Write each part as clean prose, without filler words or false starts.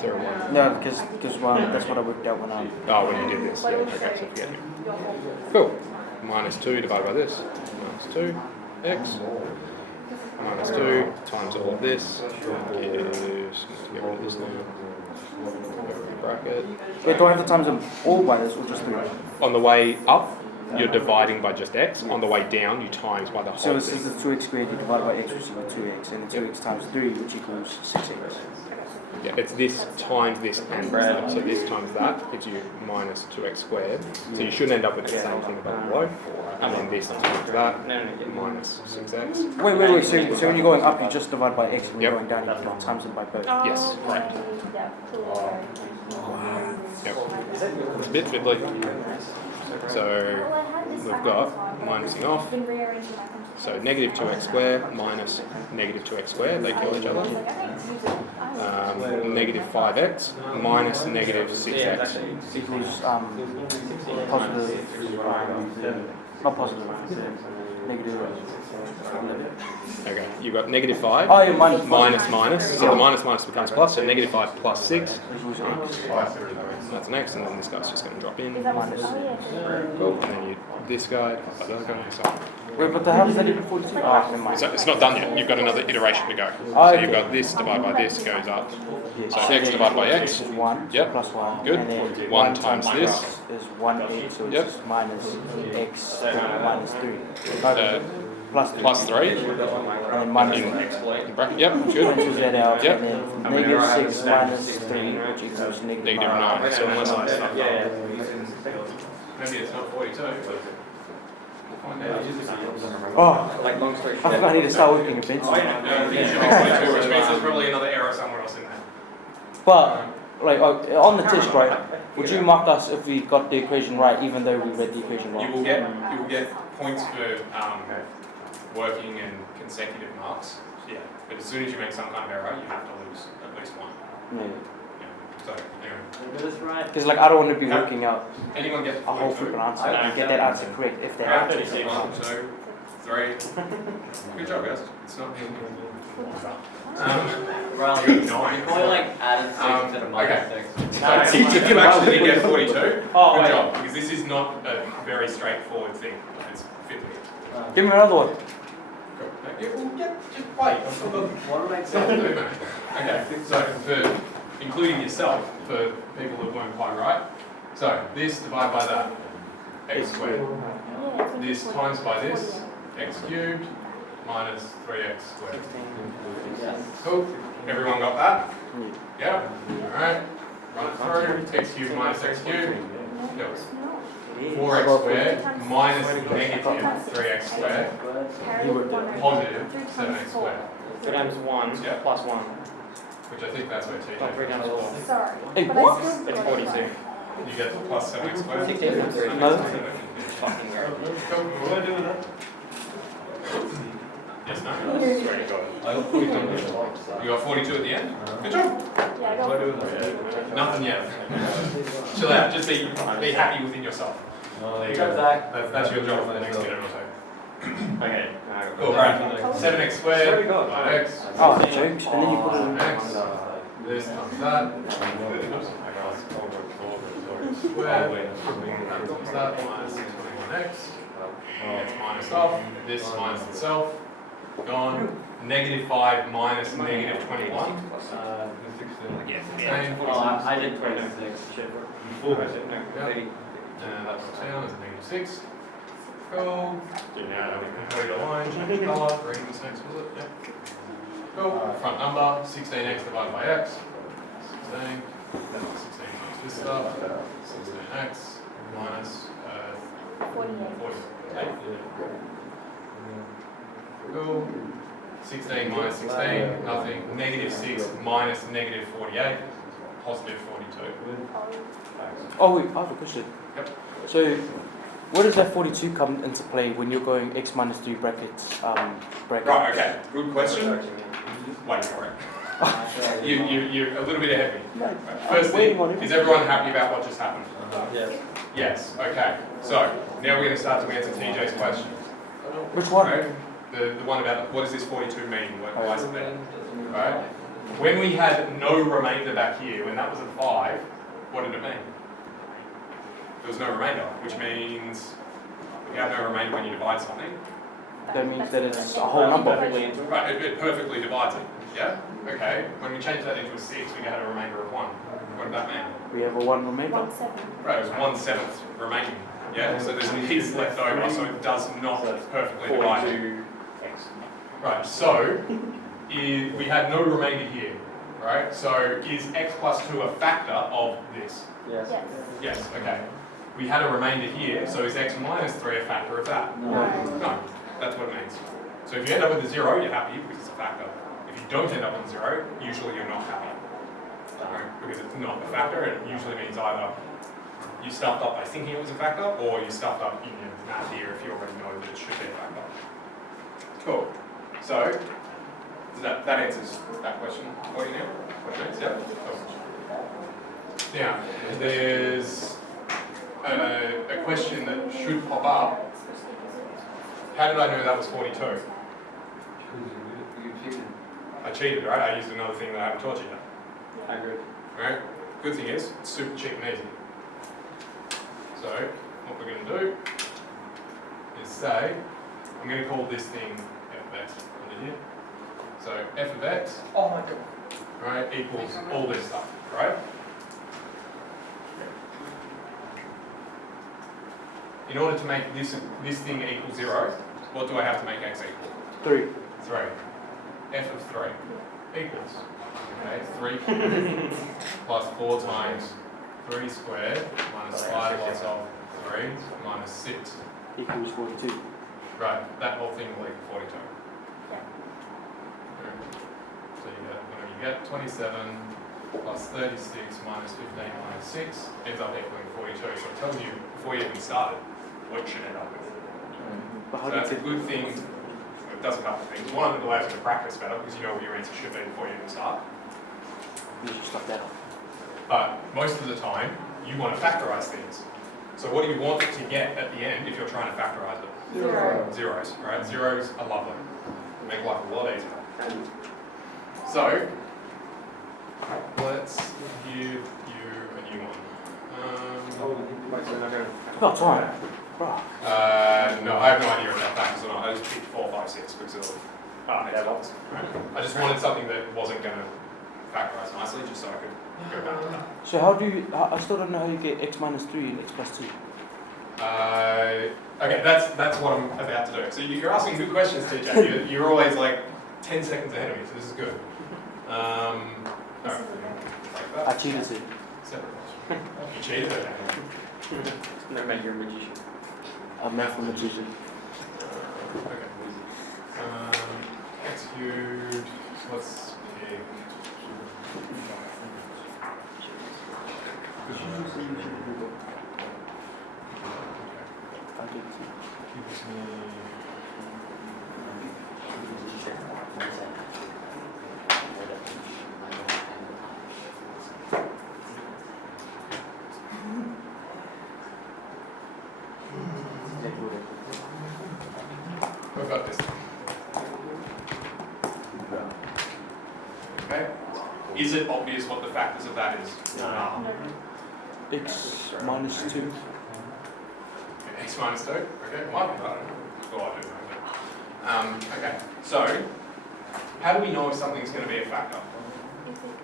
Theorem 1? No, because that's what I worked out when I... Oh, when you did this, yeah, okay, so forget it. Cool. Minus 2 divided by this, minus 2x, minus 2 times all of this, gives, let's get rid of this now, bracket. Wait, do I have to times them all by this or just 3? On the way up, you're dividing by just x. On the way down, you times by the whole So this thing. is the 2x squared, you divide by x, which equals 2x, and then 2x times 3, which equals 6x. Yeah, it's this times this and that. So this times that gives you minus 2x squared. So you should end up with the same thing above and below. And then this times that, minus 6x. Wait. So when you're going up, you just divide by x, and when you're going down, you times it by both. Yes, correct. Yep. It's a bit fiddly. So we've got minusing off. So negative 2x squared minus negative 2x squared, they kill each other. Negative 5x minus negative 6x. Equals positive, not positive, negative 11. Okay, you've got negative 5 Oh, yeah, minus. So the minus becomes plus, so negative 5 plus 6. That's an x, and then this guy's just going to drop in. Minus. Cool. And then this guy, that guy, so. Wait, but how does that even 42? Oh, never mind. So it's not done yet. You've got another iteration to go. Oh, So okay. you've got this divided by this goes up. Yes. So x divided by x. Is 1, Yep. plus 1. Good. And then 1 times this. is 1x, so it's Yep. just minus x minus 3. Plus 3. And then minus In 3. bracket. Yep, Cancels good. that out, Yep. and then negative 6 minus 3, which equals negative 9. -9. So unless I'm Maybe it's not 42. Oh, Like long story I think I need to start working a pencil. No, I think it should be 42, which means there's probably another error somewhere else in there. But, like, on the test, right, would you mark us if we got the equation right, even though we read the equation wrong? You will get points for working and consecutive marks. Yeah. But as soon as you make some kind of error, you have to lose at least one. Yeah. So anyway. Because, like, I don't want to be working out Anyone get a whole 42? freaking answer and get that answer correct if they have to. 1, 2, 3. Good job, guys. It's not being Riley, good. you probably like added 6 to the minus 6. So you actually did get 42. Oh, Good wait. job, because this is not a very straightforward thing. It's fiddly. Give me another one. Cool. Yeah, well, just wait. I've still got stuff to do, mate. Okay, so for including yourself, for people that weren't quite right. So this divided by that, x squared. This times by this, x cubed, minus 3x squared. Cool. Everyone got that? Yeah? Alright. Run it through. X cubed minus x cubed. Yep. 4x squared minus negative 3x squared. Positive 7x squared. 3 times 1 Yeah. plus 1. Which I think that's where TJ Don't 3 times is. 4. Sorry. Hey, but what? I still It's got 42. it. You get plus 7x squared. 16 times 3. No. Fucking weird. Cool. What do I do with that? Yes, no? You got 42 at the end? Good job. Yeah, I got Nothing yet. Chill out. Just be happy within yourself. There you go. That's your job for the next minute or so. Okay. Cool. Alright. 7x squared. 5x. Oh, jokes. And then you put it in. X. This times that. Squared. That times that. Minus 21x. It's minus off. This minus itself. Gone. Negative 5 minus negative 21. Yeah. Same. I did 26. Shit. No, 30. That's down as a negative 6. Cool. Now we can code a line, change colour, green was next, was it? Yep. Cool. Front number, 16x divided by x. 16. 16 times this stuff. 16x minus 48. Cool. 16 minus 16, nothing. Negative 6 minus negative 48. Positive 42. Oh, wait, I have a question. Yep. So, where does that 42 come into play when you're going x minus 3 brackets, bracket? Right, okay. Good question. Wait for it. You're a little bit ahead of me. First thing, is everyone happy about what just happened? Yes. Yes, okay. So, now we're going to start to answer TJ's question. Which one? Right? The one about what does this 42 mean? Why is it there? Right? When we had no remainder back here, when that was a 5, what did it mean? There was no remainder, which means if you have no remainder when you divide something, That means that it's a whole number. right, it perfectly divides it. Yeah? Okay. When we change that into a 6, we had a remainder of 1. What did that mean? We have a 1 remainder. 1/7. Right, it was 1/7 remaining. Yeah? So there's a piece left over, so it does not perfectly divide it. 42x. Right, so we had no remainder here. Right? So is x plus 2 a factor of this? Yes. Yes. Yes, okay. We had a remainder here, so is x minus 3 a factor of that? No. No, that's what it means. So if you end up with a 0, you're happy because it's a factor. If you don't end up with a 0, usually you're not happy. Right? Because it's not a factor, it usually means either you stuffed up by thinking it was a factor, or you stuffed up in your math here if you already know that it should be a factor. Cool. So, that answers that question for you now? What it means, yeah? Cool. Now, there's a question that should pop up. How did I know that was 42? Because you cheated. I cheated, right? I used another thing that I haven't taught you yet. I agree. Right? Good thing is, it's super cheap and easy. So, what we're going to do is say, I'm going to call this thing f of x under here. So, f of x, Oh my god. right, equals all this stuff, right? In order to make this thing equal 0, what do I have to make x equal? 3. 3. F of 3 equals, okay, 3 cubed plus 4 times 3 squared minus 5 lots of 3 minus 6. Equals 42. Right, that whole thing will equal 42. Yeah. So you get 27 plus 36 minus 15 minus 6 ends up equaling 42. So it tells you before you even started what you should end up with. But So how that's a did good thing. It does a couple of things. One, it allows you to practice better because you know what your answer should be before you even start. you just stuff that up? But most of the time, you want to factorize things. So what do you want to get at the end if you're trying to factorize it? 0. Zeros, right? Zeros are lovely. Make life a lot easier. So, let's give you a new one. About time. Bro. No, I have no idea about factors or not. I just picked 4, 5, 6 because of examples. Right? I just wanted something that wasn't going to factorize nicely, just so I could go back to that. So how do you, I still don't know how you get x minus 3 and x plus 2. Okay, that's what I'm about to do. So you're asking good questions, TJ. You're always like 10 seconds ahead of me, so this is good. Alright, like that. I cheated it. Separate question. You cheated, okay. No man, you're a magician. I'm mathematician. Okay. X cubed, let's pick. I did Gives me. We've got this. Okay. Is it obvious what the factors of that is? No. X minus 2. Okay, x minus 2. Okay, well, I don't know. Well, I do know. Okay, so how do we know if something's going to be a factor?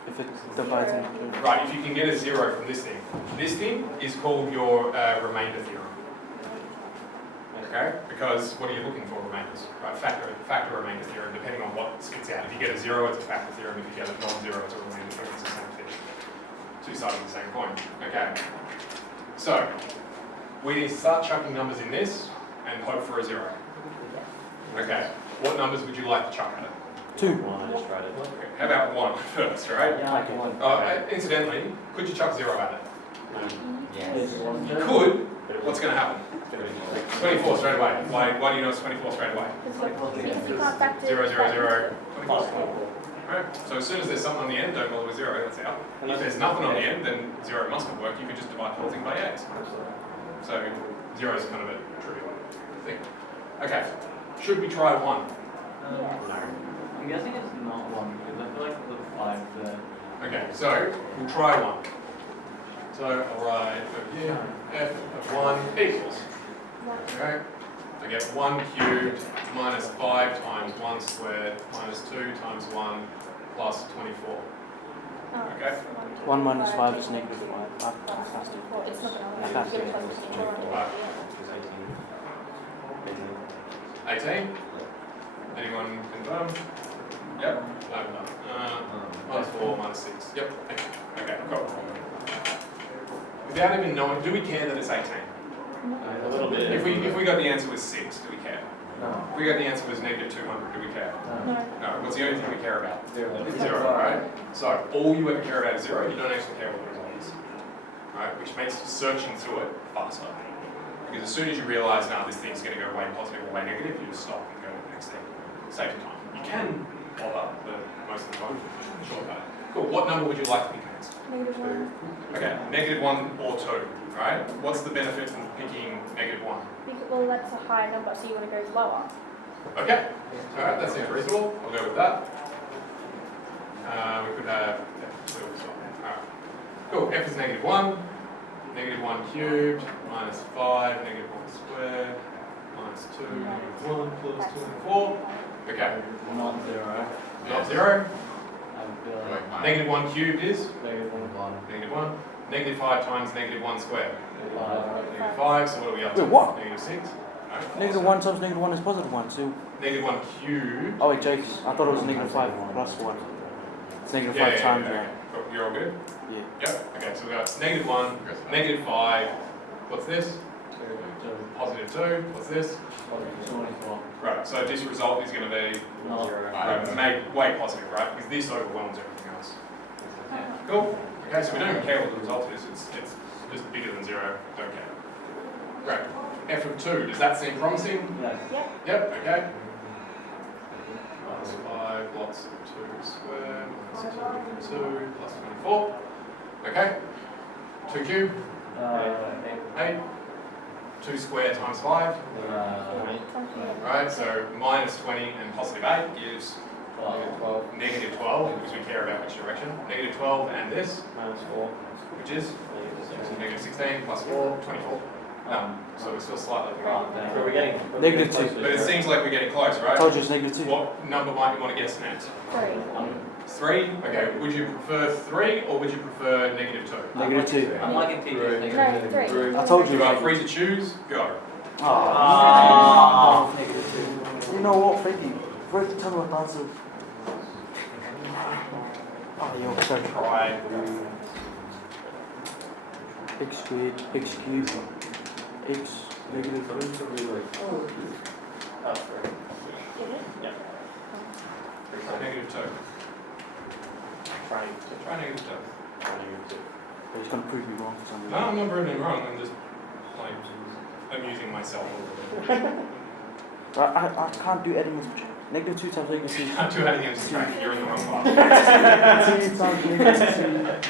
If it divides into 2. Right, if you can get a 0 from this thing is called your remainder theorem. Okay, because what are you looking for? Remainders, right? Factor remainder theorem, depending on what spits out. If you get a 0, it's a factor theorem. If you get a non-zero, it's a remainder theorem. It's the same thing. Two sides of the same coin. Okay. So we need to start chucking numbers in this and hope for a 0. Okay. What numbers would you like to chuck at it? 2. One, I just tried it. Okay. How about 1 first, right? Yeah, I like one. Incidentally, could you chuck 0 at it? Yes. You could. What's going to happen? 24 straight away. Why do you know it's 24 straight away? Because you can't factor 0, 0, 0, 24. Possible. Right. So as soon as there's something on the end, don't bother with 0, that's out. If there's nothing on the end, then 0 must not work. You could just divide the whole thing by 8. So 0 is kind of a trivial thing. Okay. Should we try 1? No. I'm guessing it's not one because I feel like the 5 Okay, so we'll try 1. So I'll write over here, f of 1 equals. Okay, I get 1 cubed minus 5 times 1 squared minus 2 times 1 plus 24. Okay. 1 minus 5 is negative 5. It's not going That's to absolutely Right. 18. Anyone confirm? Yep. No, minus 4, minus 6. Yep. Okay, cool. Without even knowing, do we care that it's 18? A little bit. If we got the answer was 6, do we care? If we got the answer was negative 200, do we care? No. No. What's the only thing we care about? 0. 0, right? So all you ever care about is 0. You don't actually care what the result is, right? Which makes searching through it faster. Because as soon as you realise, now this thing's going to go way positive or way negative, you just stop and go to the next thing. Save your time. You can bother, but most of the time, shortcut. Cool. What number would you like to pick next? Negative 1. Okay, negative 1 or 2, right? What's the benefit in picking negative 1? Well, that's a higher number, so you want to go lower. Okay, alright, that seems reasonable. I'll go with that. We could have f2 as well. Alright. Cool, f is negative 1, negative 1 cubed, minus 5, negative 1 squared, minus 2, negative 1 plus 24. Okay, Not 0. not 0. I'm feeling Negative 1 cubed is negative 1. negative 1. Negative 5 times negative 1 squared. 5. Negative 5, so what are we up to? Wait, what? Negative 6. No. Negative 1 times negative 1 is positive 1, so... Negative 1 cubed. Oh wait, jokes. I thought it was negative 5 plus 1. It's negative 5 times okay. Cool. You're all good? Yeah. Yep. Okay, so we've got negative 1, negative 5. What's this? Positive 2. What's this? 24. Right, so this result is going to be 0. made way positive, right? Because this overwhelms everything else. Cool. Okay, so we don't even care what the result is. It's just bigger than 0. Don't care. Great. F of 2. Does that seem promising? Yes. Yeah. Yep. Okay. Minus 5 lots of 2 squared minus 2 plus 24. Okay. 2 cubed. 8. 2 squared times 5. Right, so minus 20 and positive 8 gives negative 12, because we care about which direction. Negative 12 and this, Minus 4. which is negative 16 plus 4, 24. So we're still slightly wrong. So we're getting Negative 2. But it seems like we're getting close, I right? told you it's negative 2. What number might you want to guess next? 3. 3? Okay, would you prefer 3 or would you prefer negative 2? Negative 2. I'm liking TJ's negative. No, 3. I told you. You are free to choose, go. Ah. Negative 2. You know what, Freaky? Freaky, tell me what the answer is. Oh, you're so Alright. x squared, x cubed, x negative 3. Negative 2. Try negative 2. But he's going to prove me wrong for some reason. No, I'm not proving it wrong, I'm just like amusing myself a little bit. I can't do elements. Negative 2 times negative 2. Can't do anything against the track, you're in the wrong class. 2 times negative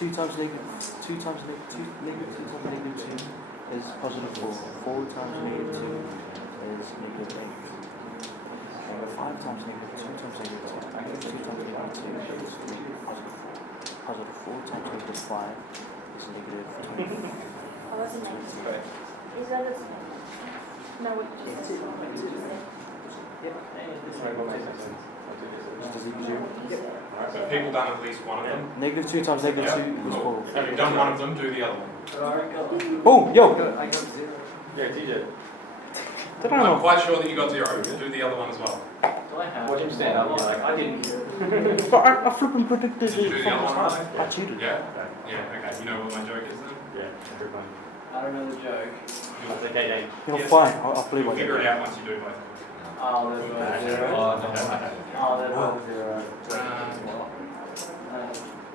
2. 2 times negative 2 times negative 2. Negative 2 times negative 2 is positive 4. 4 times negative 2 is negative 8. 5 times negative 2 times negative 2. Negative 2 times negative 2 is positive 4. Positive 4 times negative 5 is negative 24. Oh, that's a negative. Is that a... No, what you just said. Just equals 0. Alright, so people done at least one of them. Negative 2 times negative Yeah, 2 equals cool. 4. If you've done one of them, do the other one. Boom! Yo! I got 0. Yeah, TJ. Did I I'm know? quite sure that you got 0. Do the other one as well. Watch him stand up. I didn't. But I flipping predicted Did you do it the from other the one? start. I cheated. Yeah? Yeah, okay. You know what my joke is then? I don't know the joke. That's okay, Dave. You're Yes. fine. I'll believe You'll what figure you it out once you do both. Oh, there's one 0. Oh, there's one 0.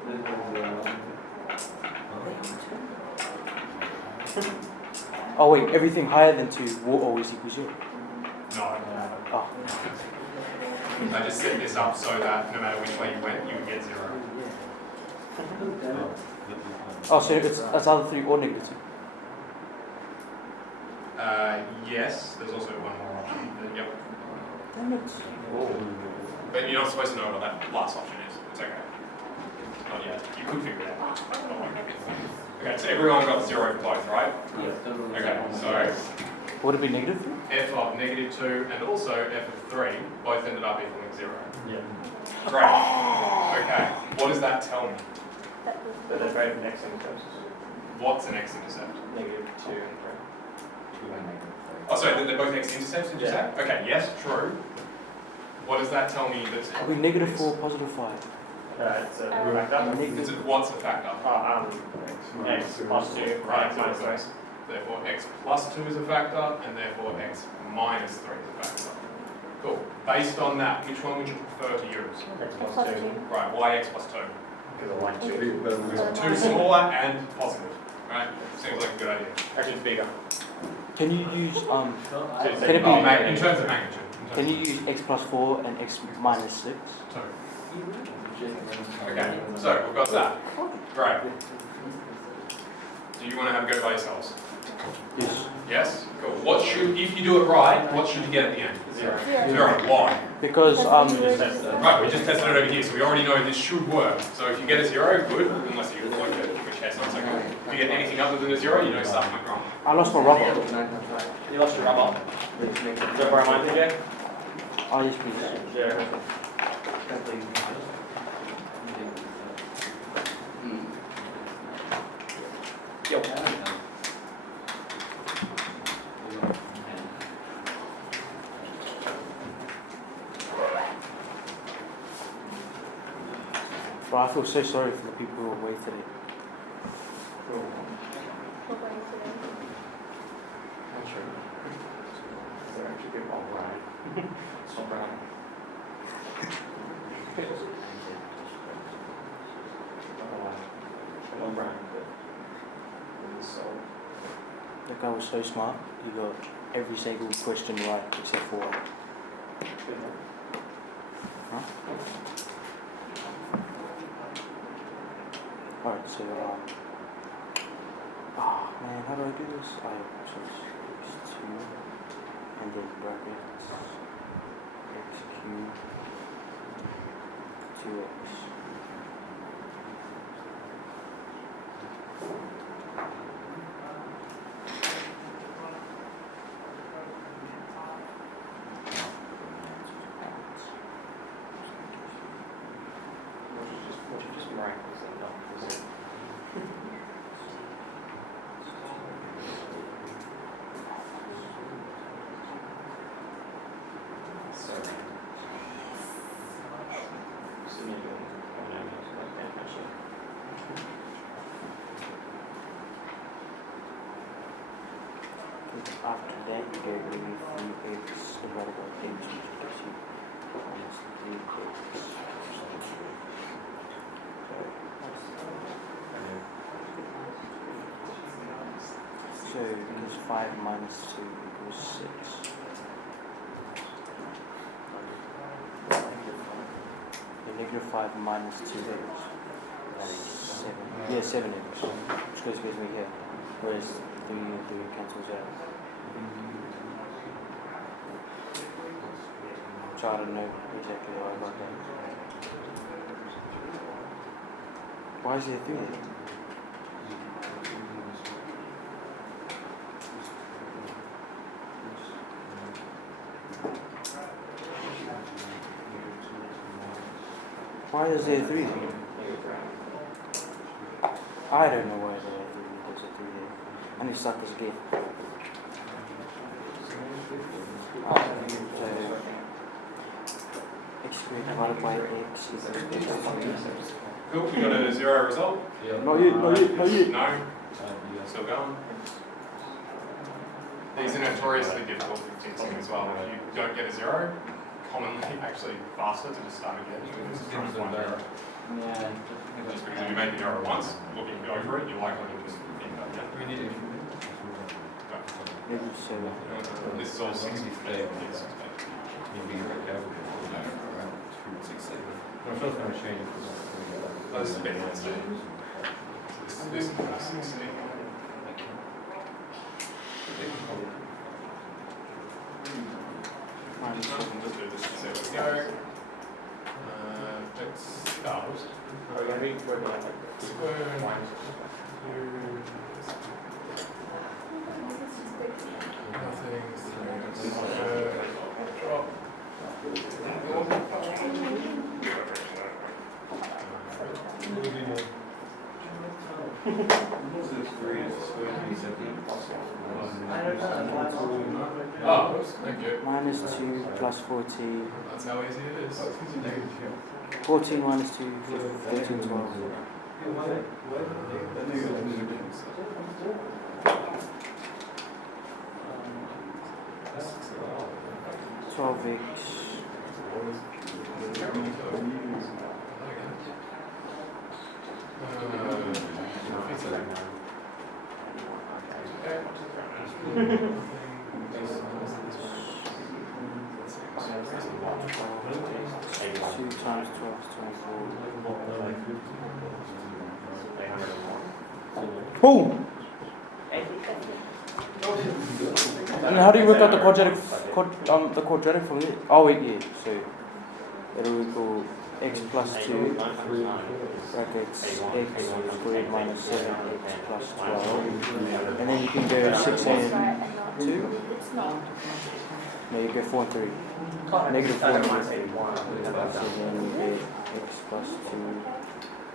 There's one 0. Oh wait, everything higher than 2 will always equal 0. No. Oh. I just set this up so that no matter which way you went, you would get 0. Oh, so it's either 3 or negative 2. Yes, there's also one more option. But yep. Damn it. But you're not supposed to know what that last option is. It's okay. not yet. You could figure it out. Okay, so everyone got 0 for both, right? Okay, so Would it be negative? f of -2 and also f of 3 both ended up equaling 0. Yeah. Great. Okay, what does that tell me? That was But they're both next intercepts. What's an x-intercept? -2 and 3. Oh, sorry, they're both x-intercepts, did you say? Okay, yes, true. What does that tell me that's... Are we -4, +5? It's a factor. Is it, what's the factor? X plus 2, Right, x minus 3. therefore x plus 2 is a factor, and therefore x minus 3 is a factor. Cool. Based on that, which one would you prefer to use? X plus plus 2. 2. Right, why x plus 2? Because I like 2. 2 smaller and positive. Right? Seems like a good idea. Actually, it's bigger. Can you use Can it be- In terms of magnitude. can you use x plus 4 and x minus 6? 2. Okay, so we've got that. Great. Do you want to have a go by yourselves? Yes. Yes? Cool. What should, if you do it right, what should you get at the end? 0. 0. Why? Because Right, we just tested it over here, so we already know this should work. So if you get a 0, good, unless you like it, in which case not so good. If you get anything other than a 0, you know something went wrong. I lost my rubber. You lost your rubber. Do you borrow mine, TJ? Oh yes, please. Yeah. Yep. But I feel so sorry for the people who are away today. What about today? Not sure. They're actually good all right. Stop around. All right. So, That guy was so smart. He got every single question right except for one. Huh? Alright, so man, how do I do this? I choose 2 and then brackets x cubed 2x. what you just miraculously done, is it? So significant polynomials, like that, actually. After that, you get rid of 3x divided by h, which gives you minus 3x. So it is 5 minus 2 equals 6. The -5 minus 2 is 7. Yeah, 7 x, which goes with me here. Whereas 3 and 3 cancels out. So I don't know exactly how I got that. Why is there 3 there? Why is there 3 there? I don't know why there's a 3 there. I need to start this again. So x squared divided by x is x. Cool, we got a 0 result? Not yet, not yet, not yet. No? Still going? These are notoriously difficult for fixing as well. If you don't get a 0, commonly actually faster to just start again. Because it's trying to find error. Just because if you make an error once, looking over it, you're likely to just end up again. This is all 60. Yes. Oh, this is a bit nasty. This is 60. Let's do this and see how we go. Let's start. Are we going to be working Drop. Oh, oops, thank you. Minus 2 plus 14. That's how easy it is. 14 minus 2, 13, 12. 12x. Two times 12 is 24. Boom! And how do you work out the quadratic from it? Oh wait, yeah. So it'll equal x plus 2 brackets x squared minus 7x plus 12. And then you can go 6 and 2. No, you go 4 and 3. Negative 4 and 3. So then you get x plus 2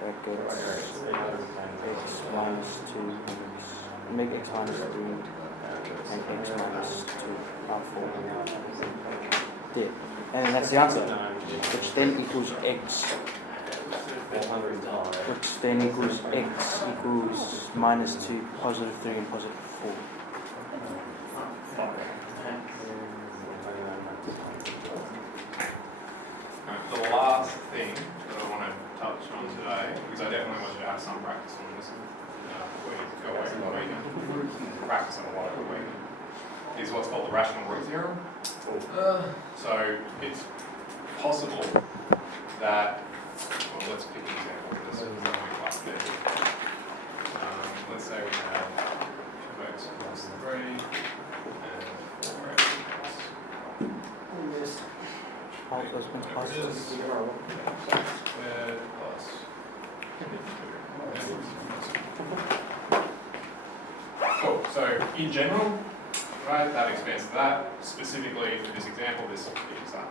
brackets x minus 2. Make x minus 3 and x minus 2 are 4. There. And then that's the answer, which then equals x. Which then equals x equals minus 2, positive 3 and positive 4. The last thing that I want to touch on today, because I definitely want you to have some practice on this before you go away for the weekend, practice on a lot of the weekend, is what's called the rational root theorem. So it's possible that, well, let's pick an example of this. Like this. Let's say we have 2x plus 3 and 4x plus squared plus cool. So in general, right, that expands to that. Specifically for this example, this is that.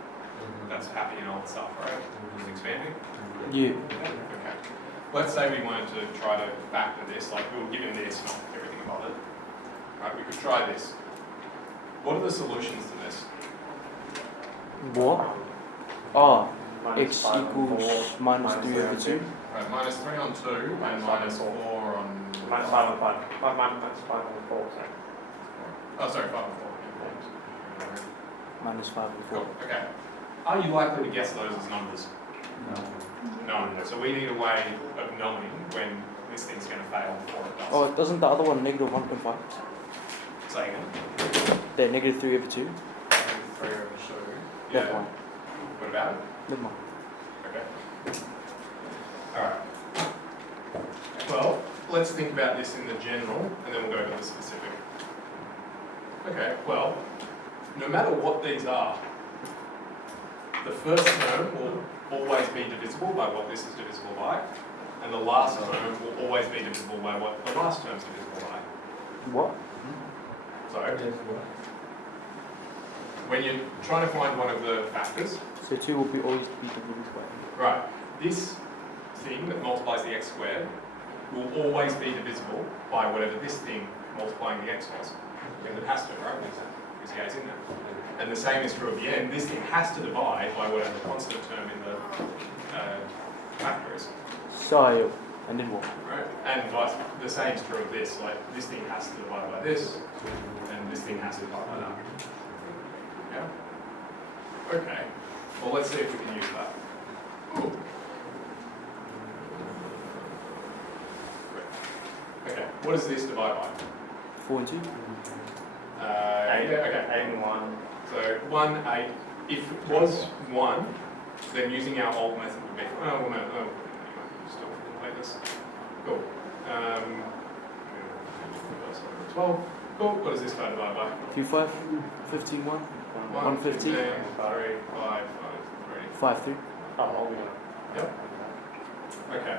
That's happy and all that stuff, right? It's expanding. Yeah. Okay. Let's say we wanted to try to factor this, like we were given this, not everything about it. Right, we could try this. What are the solutions to this? What? Oh, x equals minus 3 over 2. Right, minus 3 on 2 and minus 4 on... Minus 5 on 5. Minus 5 on 4, sorry. Oh, sorry, 5 on 4. Minus 5 and 4. Cool, okay. Are you likely to guess those as numbers? No. So we need a way of knowing when this thing's going to fail before it does. Oh, doesn't the other one negative 1.5? Say again. The negative 3 over 2? 3 over 2. That one. What about it? Mid one. Okay. Alright. Well, let's think about this in the general, and then we'll go to the specific. Okay, well, no matter what these are, the first term will always be divisible by what this is divisible by, and the last term will always be divisible by what the last term is divisible by. What? So, when you're trying to find one of the factors, So 2 will always be divided by. right, this thing that multiplies the x squared will always be divisible by whatever this thing multiplying the x was. Because it has to, right? Because the a's in there. And the same is true of the end. This thing has to divide by whatever the constant term in the factor is. So, and then what? Right? And vice the same is true of this. Like, this thing has to divide by this, and this thing has to divide by that. Yeah? Okay. Well, let's see if we can use that. Ooh. Okay, what does this divide by? 4 and 2? Yeah, okay. 8 and 1. So 1, 8. If it was 1, then using our old method would be, oh, no, anyway, still play this. Cool. 12. Cool. What does this guy divide by? 2, 5, 15, 1, 1, 15, 3, 5, 3. 5, 3. Oh, all we got. Yep. Okay.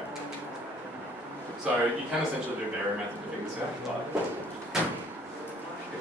So you can essentially do a Theorem method